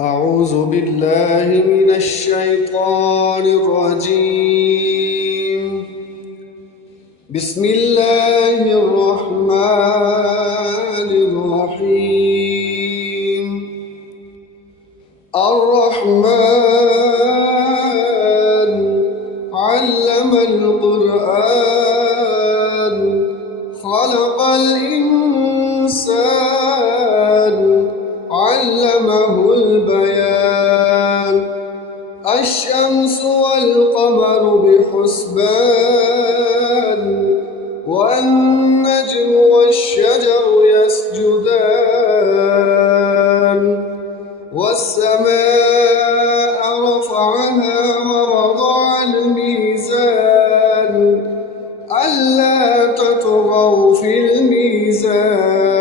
أعوذ بالله من الشيطان الرجيم. بسم الله الرحمن الرحيم. الرحمن علم القرآن خلق الإنسان علمه البيان. الشمس والقمر بحسبان والنجم والشجر يسجدان والسماء رفعها ووضع الميزان ألا تطغوا في الميزان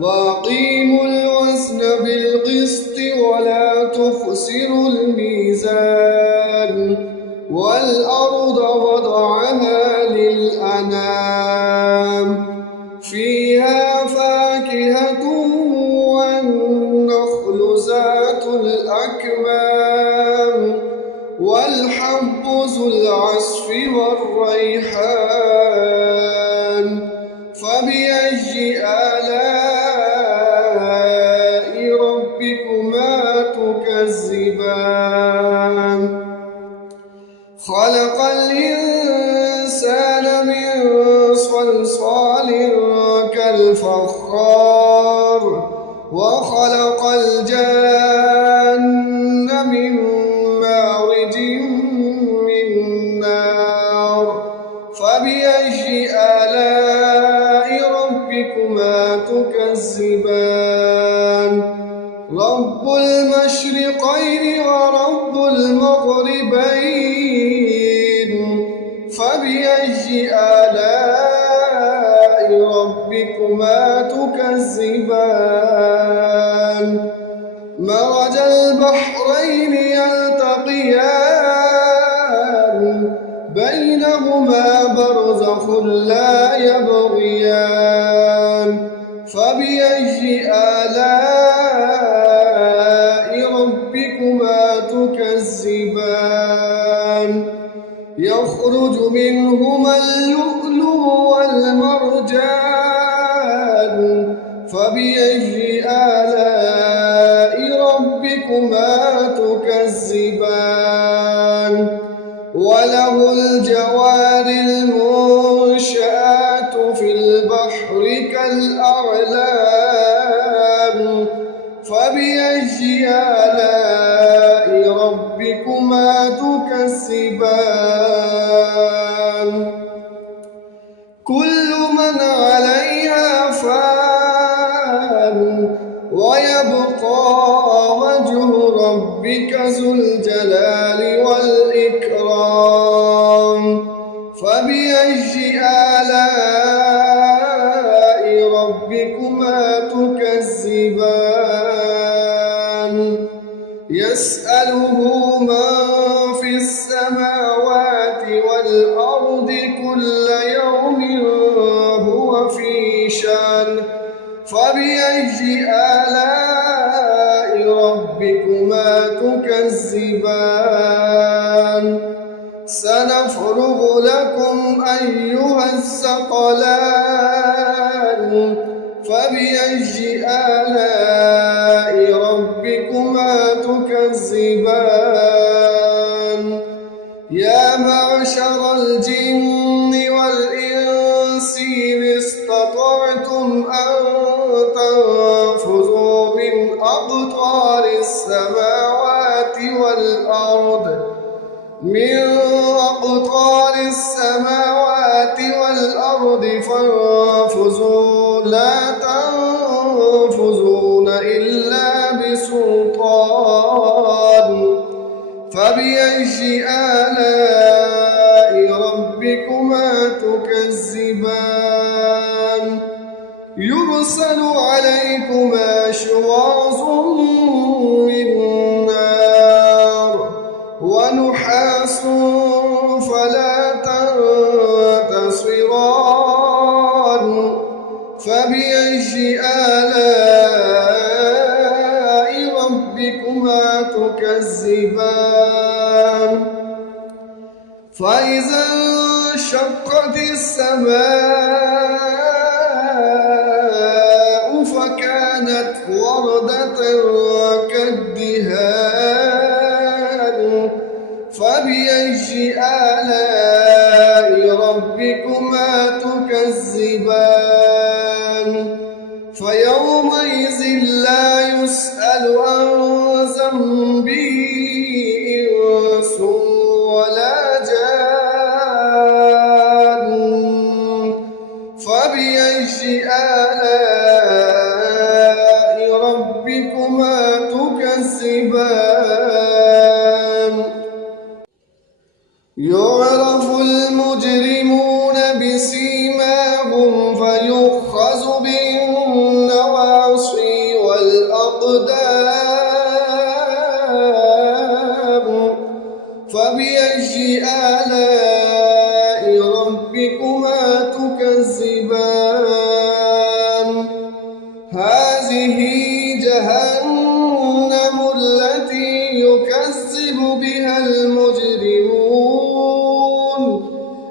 وأقيموا الوزن بالقسط ولا تخسروا الميزان والأرض وضعها للأنام فيها فاكهة والنخل ذات الأكمام والحب ذو العصف والريحان فبأي آلاء ربكما تكذبان. خلق الإنسان من صلصال كالفخار وخلق الجن من مارج من نار فبأي آلاء ربكما تكذبان. رب المشرقين ورب المغربين فبأي آلاء ربكما تكذبان. مرج البحرين يلتقيان بينهما برزخ لا يبغيان فبأي آلاء ربكما تكذبان. يخرج منهما اللؤلؤ والمرجان فبأي آلاء ربكما تكذبان. وله الجوار المنشآت في البحر كالأعلام فبأي آلاء ربكما تكذبان. كل من عليها فان ويبقى وجه ربك ذو الجلال والإكرام فبأي آلاء ربكما تكذبان. يسأله من في السماوات والأرض كل يوم هو في شأن فبأي آلاء ربكما تكذبان. سنفرغ لكم أيها الثقلان فبأي آلاء ربكما تكذبان. يا معشر الجن والإنس إن استطعتم أن تنفذوا من أقطار السماوات والأرض فانفذوا لا تنفذون إلا بسلطان فبأي آلاء ربكما تكذبان. يرسل عليكما شواظ من نار ونحاس فلا تنتصران فبأي آلاء فإذا انشقت السماء فكانت وردة كالدهان فبأي آلاء ربكما تكذبان فيومئذ لا يسأل عن ذنبه إنس ولا جان فبأي آلاء ربكما تكذبان يعرف المجرمون بسيماهم فيؤخذ بالنواصي والأقدام فبأي آلاء ربكما تكذبان هذه جهنم التي يكذب بها المجرمون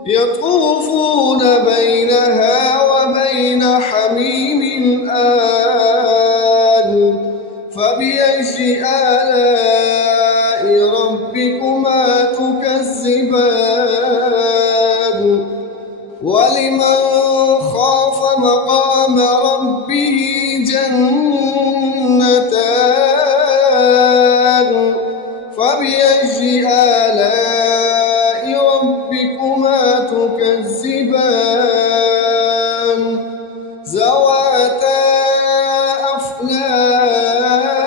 يطوفون بينها وبين حميم آن فبأي آلاء ربكما تكذبان ولمن خاف مقام ربه جنتان فبأي آلاء ربكما تكذبان ذواتا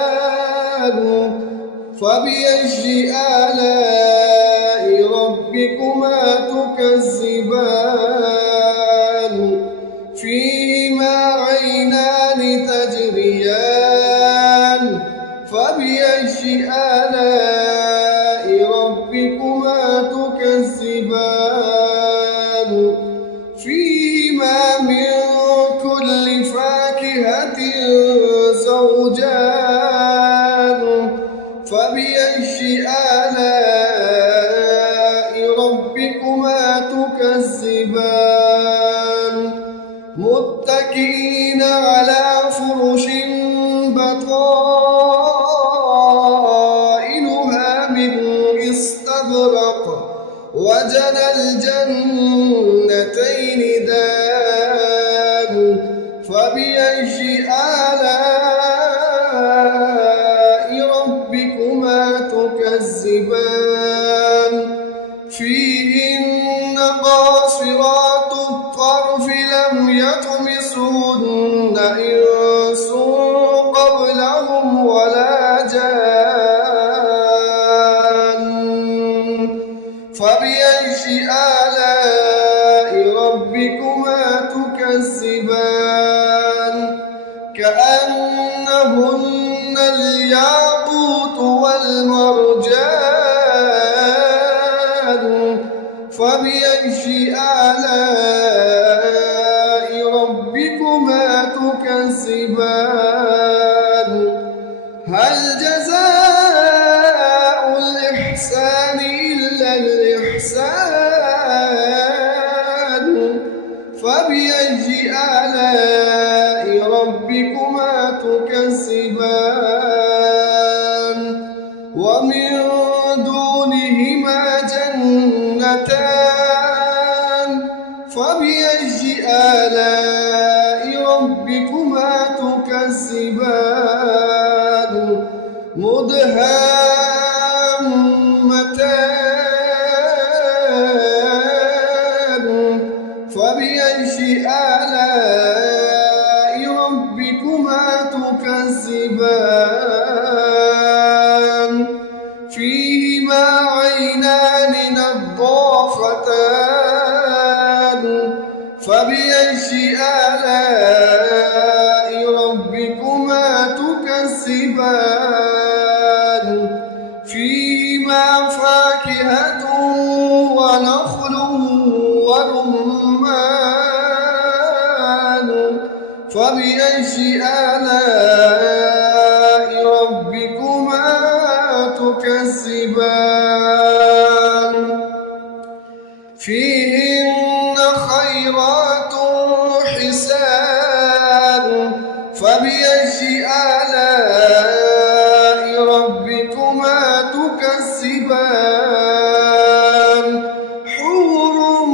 أفنان فبأي آلاء ربكما تكذبان فيهما عينان تجريان فبأي آلاء ربكما تكذبان فيهما من كل فاكهة زوجان فبأي آلاء ربكما تكذبان متكئين على فرش بطائنها من استبرق وجنى الجنتين دان فبأي آلاء ربكما تكذبان فيهن قاصرات الطرف لم يطمثهن إنس قبلهم ولا جان فبأي آلاء ربكما تكذبان كأنهن الياقوت والمرجان فبأي آلاء ربكما تكذبان هل جزاء الإحسان إلا الإحسان فبأي آلاء ربكما تكذبان ومن دونهما جنتان فبأي آلاء ربكما تكذبان مدهامتان فبأي آلاء ربكما تكذبان فيهما عينان نضاختان فبأي آلاء ربكما تكذبان فيهما فاكهة ونخل ورمان فبأي آلاء ربكما تكذبان آلاء ربكما تكذبان حور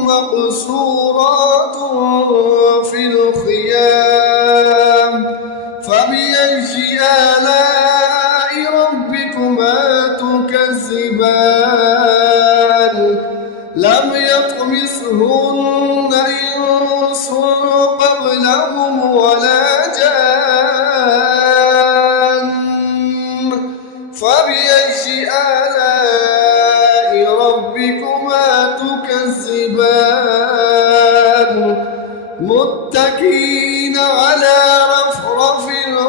مقصورات في الخيام فبأي آلاء ربكما تكذبان لم يطمثهن إنس قبلهم ولا جان فبأي آلاء ربكما تكذبان متكئين على رفرف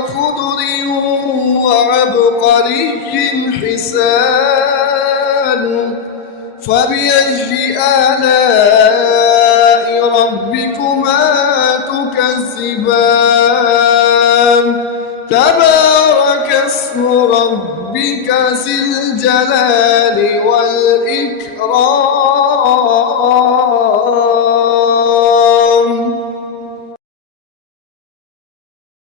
خضر وعبقري حسان فبأي آلاء ربكما تكذبان تبارك اسم ربك ذي الجلال والإكرام